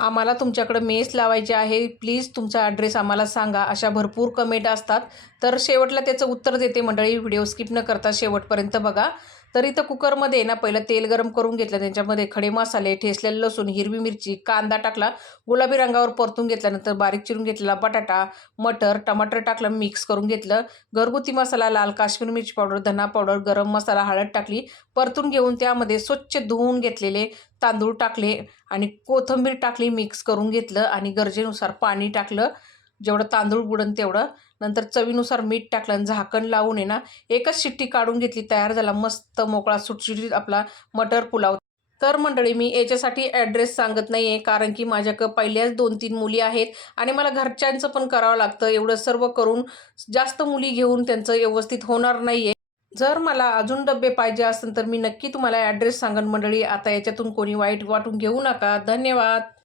आम्हाला तुमच्याकडं मेस लावायची आहे. प्लीज तुमचा ॲड्रेस आम्हाला सांगा. अशा भरपूर कमेंट असतात. तर शेवटला त्याचं उत्तर देते मंडळी. व्हिडिओ स्किप न करता शेवटपर्यंत बघा. तर इथं कुकरमध्ये ना पहिलं तेल गरम करून घेतलं त्यांच्यामध्ये खडे मसाले ठेसलेलं लसूण हिरवी मिरची कांदा टाकला गुलाबी रंगावर परतून घेतल्यानंतर बारीक चिरून घेतलेला बटाटा मटर टमाटर टाकलं मिक्स करून घेतलं घरगुती मसाला लाल काश्मीर मिरची पावडर धना पावडर गरम मसाला हळद टाकली परतून घेऊन त्यामध्ये स्वच्छ धुवून घेतलेले तांदूळ टाकले आणि कोथिंबीर टाकली मिक्स करून घेतलं आणि गरजेनुसार पाणी टाकलं. जेवढं तांदूळ बुडन तेवढं. नंतर चवीनुसार मीठ टाकलं आणि झाकण लावून आहे ना एकच शिट्टी काढून घेतली तयार झाला मस्त मोकळा सुटसुटीत आपला मटर पुलाव. तर मंडळी मी याच्यासाठी ॲड्रेस सांगत नाही आहे कारण की माझ्याकडं पहिल्याच दोन तीन मुली आहेत आणि मला घरच्यांचं पण करावं लागतं. एवढं सर्व करून जास्त मुली घेऊन त्यांचं व्यवस्थित होणार नाही आहे जर मला अजून डबे पाहिजे असतील तर मी नक्की तुम्हाला ॲड्रेस सांगन मंडळी. आता याच्यातून कोणी वाईट वाटून घेऊ नका. धन्यवाद!